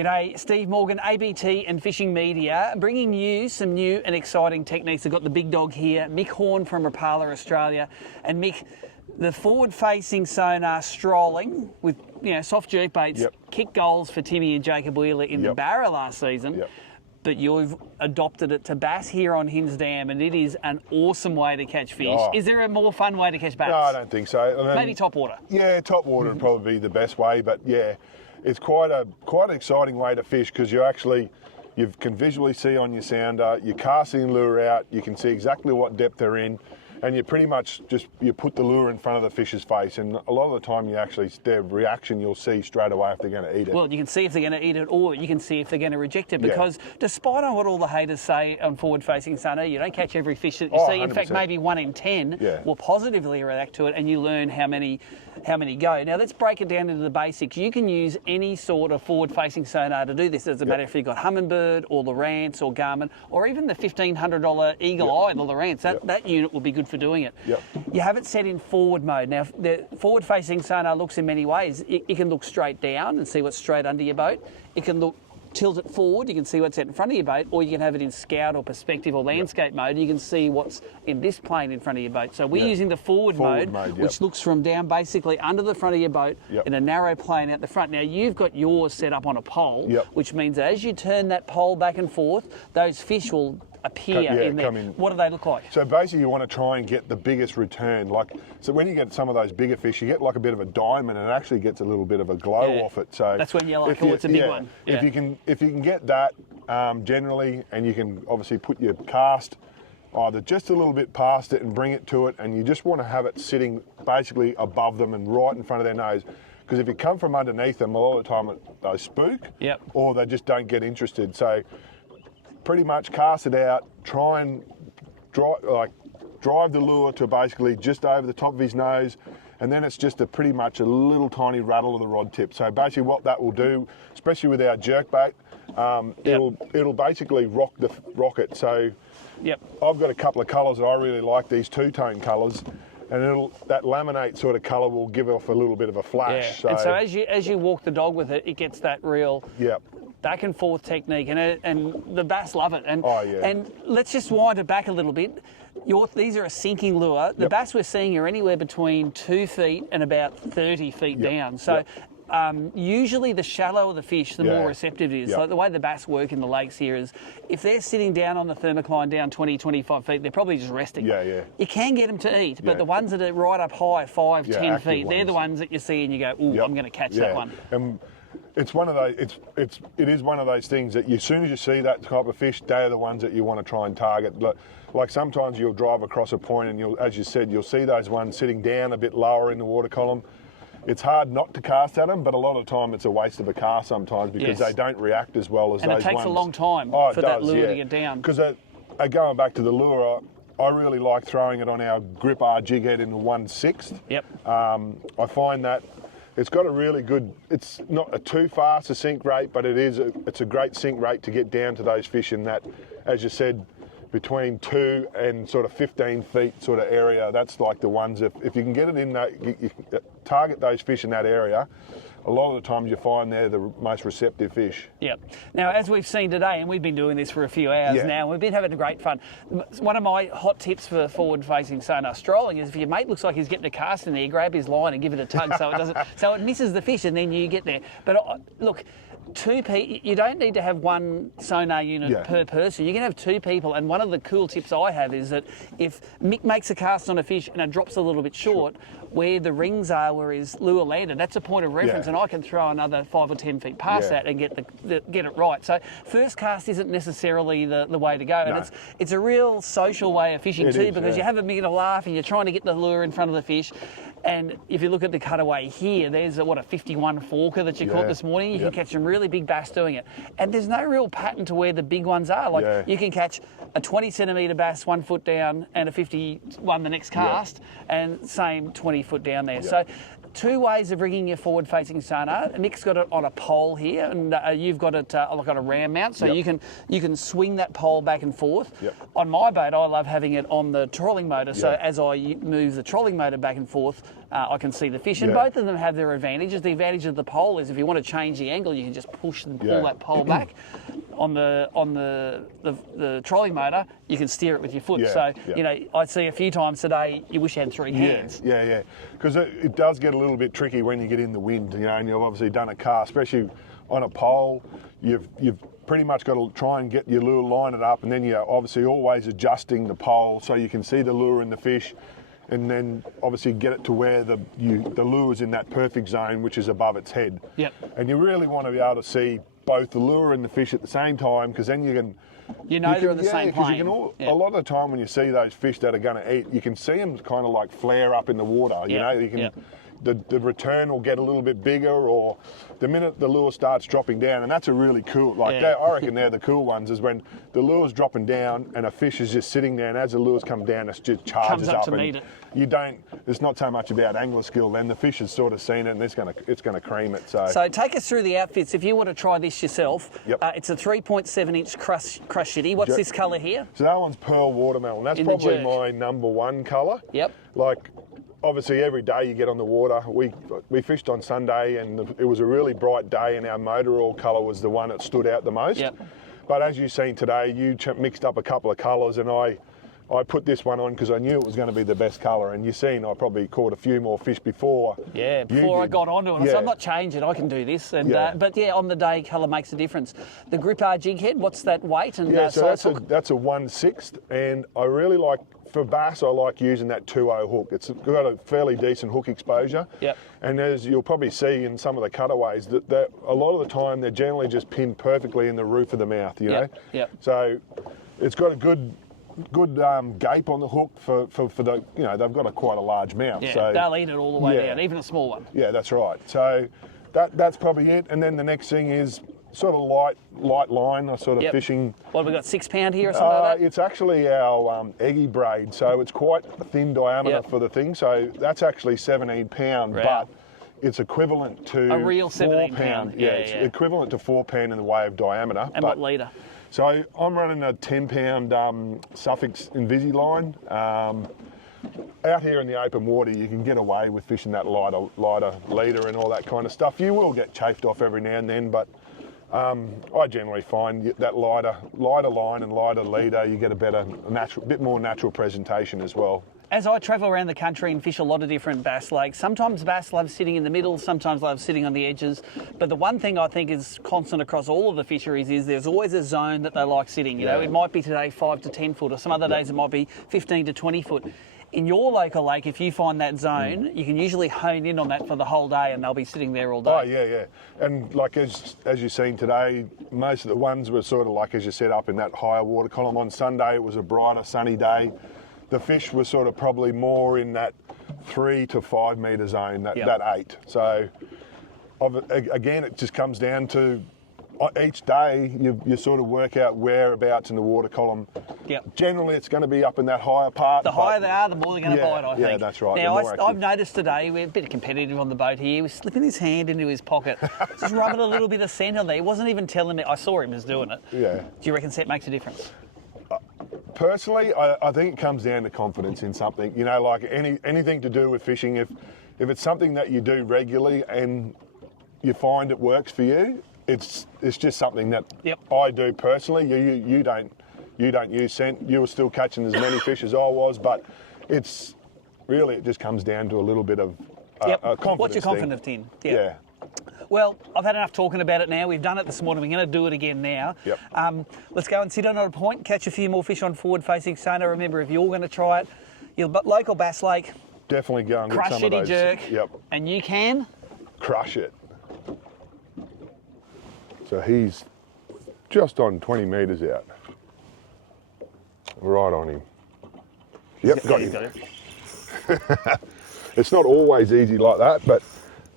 G'day, Steve Morgan, ABT and Fishing Media, bringing you some new and exciting techniques. I've got the big dog here, Mick Horn from Rapala, Australia. And Mick, the forward-facing sonar Strolling with soft jerk baits, kicked goals for Timmy and Jacob Wheeler in the Barra last season. But you've adopted it to bass here on Hinze Dam, and it is an awesome way to catch fish. Is there a more fun way to catch bass? No, I don't think so. I mean, maybe top water. Yeah, top water would probably be the best way, but yeah, it's quite an exciting way to fish because you can visually see on your sounder, you're casting the lure out, you can see exactly what depth they're in, and you pretty much you put the lure in front of the fish's face, and a lot of the time their reaction you'll see straight away if they're going to eat it. Well, you can see if they're going to eat it, or you can see if they're going to reject it, because despite on what all the haters say on forward-facing sonar, you don't catch every fish that you see. 100%. In fact, maybe 1 in 10 will positively react to it, and you learn how many go. Now, let's break it down into the basics. You can use any sort of forward-facing sonar to do this. It doesn't matter if you've got Humminbird or Lowrance or Garmin, or even the $1,500 Eagle Eye, the Lowrance. That unit will be good for doing it. You have it set in forward mode. Now, the forward-facing sonar looks in many ways. It can look straight down and see what's straight under your boat. It can tilt it forward, you can see what's out in front of your boat, or you can have it in scout or perspective or landscape mode. You can see what's in this plane in front of your boat. So we're using the forward mode, which looks from down basically under the front of your boat in a narrow plane out the front. Now, you've got yours set up on a pole, which means that as you turn that pole back and forth, those fish will appear in there. What do they look like? So basically you want to try and get the biggest return. So when you get some of those bigger fish, you get like a bit of a diamond, and it actually gets a little bit of a glow off it. So that's when you're like, oh, it's a big one. If you can get that generally, and you can obviously put your cast either just a little bit past it and bring it to it, and you just want to have it sitting basically above them and right in front of their nose. Because if you come from underneath them, a lot of the time they spook, or they just don't get interested. So pretty much cast it out, try and drive the lure to basically just over the top of his nose, and then it's just pretty much a little tiny rattle of the rod tip. So basically what that will do, especially with our jerkbait, it'll basically rock it. So I've got a couple of colours that I really like, these two-tone colours, and that laminate sort of colour will give off a little bit of a flash. And so as you walk the dog with it, it gets that real back and forth technique, and the bass love it. And let's just wind it back a little bit. These are a sinking lure. The bass we're seeing are anywhere between 2 feet and about 30 feet down. So usually the shallower the fish, the more receptive it is. Like the way the bass work in the lakes here is, if they're sitting down on the thermocline down 20, 25 feet, they're probably just resting. You can get them to eat, but the ones that are right up high, 5, 10 feet, they're the ones that you see and you go, ooh, I'm going to catch that one. It's one of those. It is one of those things that as soon as you see that type of fish, they're the ones that you want to try and target. Like sometimes you'll drive across a point and as you said, you'll see those ones sitting down a bit lower in the water column. It's hard not to cast at them, but a lot of the time it's a waste of a cast sometimes because they don't react as well as those ones. And it takes a long time for that lure to get down. Because going back to the lure, I really like throwing it on our Grip R Jighead in the 1/6. I find that it's got a really good, it's not a too fast a sink rate, but it's a great sink rate to get down to those fish in that, as you said, between 2 and sort of 15 feet sort of area. That's like the ones, if you can get it in that, you target those fish in that area, a lot of the times you find they're the most receptive fish. Now, as we've seen today, and we've been doing this for a few hours now, we've been having great fun. One of my hot tips for forward-facing sonar Strolling is, if your mate looks like he's getting a cast in there, grab his line and give it a tug so it misses the fish, and then you get there. But look, you don't need to have one sonar unit per person. You can have 2 people, and one of the cool tips I have is that if Mick makes a cast on a fish and it drops a little bit short, where the rings are where his lure landed, that's a point of reference, and I can throw another 5 or 10 feet past that and get it right. So first cast isn't necessarily the way to go, and it's a real social way of fishing because you have a bit of a laugh and you're trying to get the lure in front of the fish. And if you look at the cutaway here, there's a 51 forker that you caught this morning. You can catch some really big bass doing it. And there's no real pattern to where the big ones are. Like you can catch a 20 centimetre bass 1 foot down and a 51 the next cast, and same 20 foot down there. So two ways of rigging your forward-facing sonar. Mick's got it on a pole here, and you've got it like on a ram mount, so you can swing that pole back and forth. On my boat, I love having it on the trolling motor, so as I move the trolling motor back and forth, I can see the fish, and both of them have their advantages. The advantage of the pole is if you want to change the angle, you can just push and pull that pole back. On the trolling motor, you can steer it with your foot. You know, I see a few times today, you wish you had three hands. Yeah. Because it does get a little bit tricky when you get in the wind, you know, and you've obviously done a cast, especially on a pole. You've pretty much got to try and get your lure, line it up, and then you're obviously always adjusting the pole so you can see the lure and the fish, and then obviously get it to where the lure's in that perfect zone, which is above its head. And you really want to be able to see both the lure and the fish at the same time, because then you can... they're on the same plane. A lot of the time when you see those fish that are going to eat, you can see them kind of like flare up in the water. You know, you can... The return will get a little bit bigger, or the minute the lure starts dropping down, and that's a really cool, like I reckon they're the cool ones, is when the lure's dropping down and a fish is just sitting there, and as the lures come down, it just charges up to meet it. It's not so much about angler skill then, the fish has sort of seen it and it's gonna cream it. So take us through the outfits if you want to try this yourself. It's a 3.7 inch CrushCity. What's this colour here? So that one's pearl watermelon. That's probably my number one colour. Like, obviously every day you get on the water. We fished on Sunday and it was a really bright day, and our motor oil colour was the one that stood out the most. But as you've seen today, you mixed up a couple of colours, and I put this one on because I knew it was going to be the best colour, and you've seen I probably caught a few more fish before. Before I got onto it. So I'm not changing, I can do this. And but on the day, colour makes a difference. The Rapala Jighead, what's that weight? And so that's a 1/6, and I really like, for bass, I like using that 2.0 hook. It's got a fairly decent hook exposure. And as you'll probably see in some of the cutaways, that a lot of the time they're generally just pinned perfectly in the roof of the mouth, you know? So it's got a good gape on the hook for the, you know, they've got quite a large mouth. So they'll eat it all the way down, even a small one. That's right. So that's probably it. And then the next thing is sort of light line, sort of fishing. What have we got, 6 pound here or something like that? It's actually our eggy braid, so it's quite a thin diameter for the thing. So that's actually 17 pound, but it's equivalent to a real 17 pound. It's equivalent to 4 pound in the way of diameter. And what leader? So I'm running a 10 pound Suffix Invisalign. Out here in the open water, you can get away with fishing that lighter leader and all that kind of stuff. You will get chafed off every now and then, but I generally find that lighter line and lighter leader, you get a bit more natural presentation as well. As I travel around the country and fish a lot of different bass lakes, sometimes bass love sitting in the middle, sometimes love sitting on the edges. But the one thing I think is constant across all of the fisheries is there's always a zone that they like sitting. You know, it might be today 5 to 10 foot, or some other days it might be 15 to 20 foot. In your local lake, if you find that zone, you can usually hone in on that for the whole day, and they'll be sitting there all day. Oh, yeah. And like as you've seen today, most of the ones were sort of like, as you said, up in that higher water column. On Sunday, it was a brighter, sunny day. The fish were sort of probably more in that 3 to 5 metre zone, that 8. So, again, it just comes down to each day you sort of work out whereabouts in the water column. Generally, it's going to be up in that higher part. The higher they are, the more they're going to bite, I think. Yeah, that's right. Now, I've noticed today, we're a bit competitive on the boat here. He was slipping his hand into his pocket, just rubbing a little bit of scent on there. He wasn't even telling me. I saw him just doing it. Do you reckon scent makes a difference? Personally, I think it comes down to confidence in something. You know, like anything to do with fishing, if it's something that you do regularly and you find it works for you, it's just something that I do personally. You don't use scent. You were still catching as many fish as I was, but it just comes down to a little bit of a confidence. What's your confidence thing. in? Well, I've had enough talking about it now. We've done it this morning. We're going to do it again now. Let's go and sit on a point, catch a few more fish on forward-facing sonar. Remember, if you're going to try it, your local bass lake, definitely go and get some of those. CrushCity jerk, and you can crush it. So he's just on 20 metres out. Right on him. Got him. It's not always easy like that, but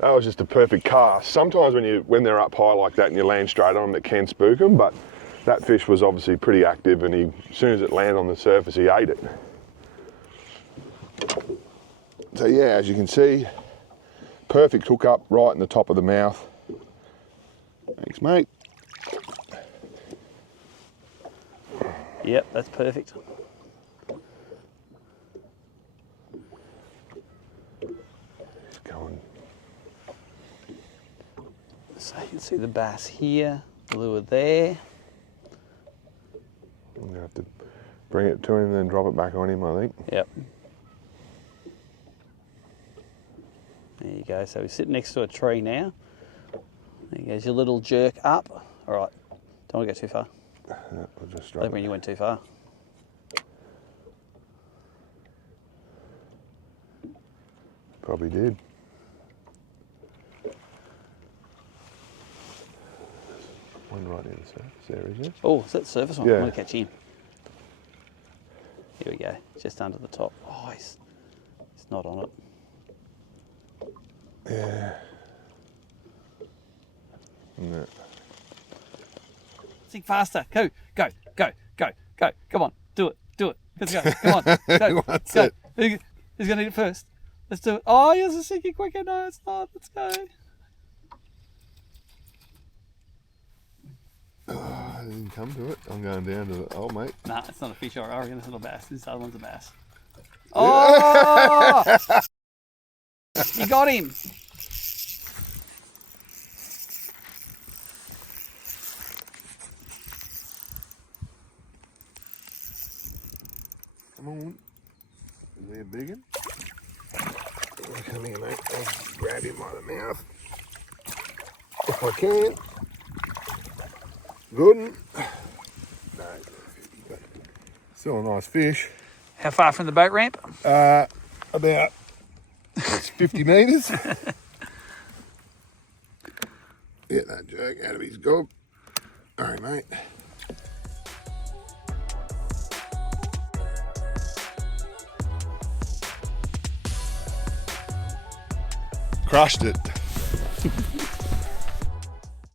that was just a perfect cast. Sometimes when they're up high like that and you land straight on them, it can spook them, but that fish was obviously pretty active, and as soon as it landed on the surface, he ate it. So as you can see, perfect hook up right in the top of the mouth. Thanks, mate. Yep, that's perfect. He's going. So you can see the bass here, the lure there. I'm going to have to bring it to him and then drop it back on him, I think. Yep. There you go. So we sit next to a tree now. There goes your little jerk up. All right. Don't want to go too far. No, I'll just drop it. When you went too far. Probably did. One right in the surface there, is it? Oh, is that the surface one? Yeah. I'm going to catch him. Here we go. Just under the top. Oh, he's not on it. Yeah. No. Think faster. Go, go, go, go, go. Come on. Do it. Do it. Let's go. Come on. Go. What's go. it? Who's going to eat it first? Let's do it. Oh, yours is sinking quicker. No, it's not. Let's go. Oh, I didn't come to it. I'm going down to the... Oh, mate. Nah, it's not a fish. I reckon it's not a bass. This other one's a bass. Oh! You got him. Come on. Is he a big one? Come here, mate. I'll grab him by the mouth. If I can. Good one. No, but still a nice fish. How far from the boat ramp? About it's 50 metres. Get that jerk out of his gob. All right, mate. Crushed it.